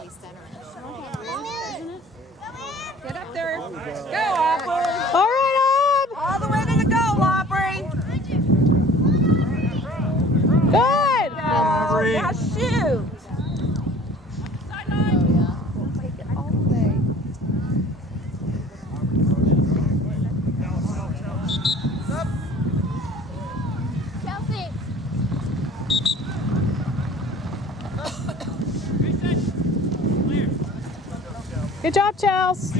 Valley Center. Get up there. Go, Aubrey. All right, Ob. All the way to the goal, Aubrey. Good. Aubrey. Now shoot. Good job, Chels.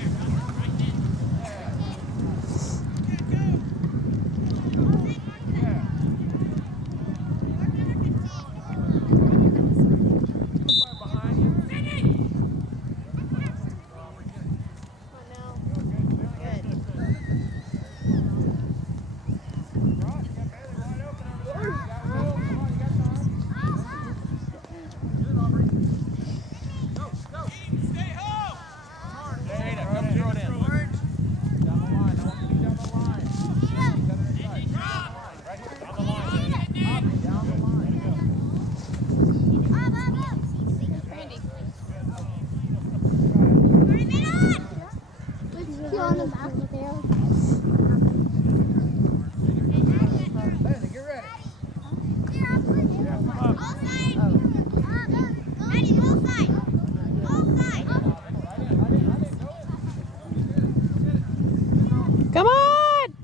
Come on!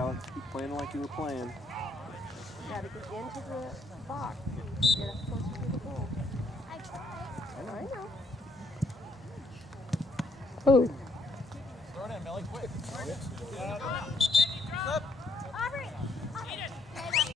Alex, keep playing like you were playing. You gotta get into the box. Get up closer to the goal. I know. Oh. Throw it in, Millie, quick.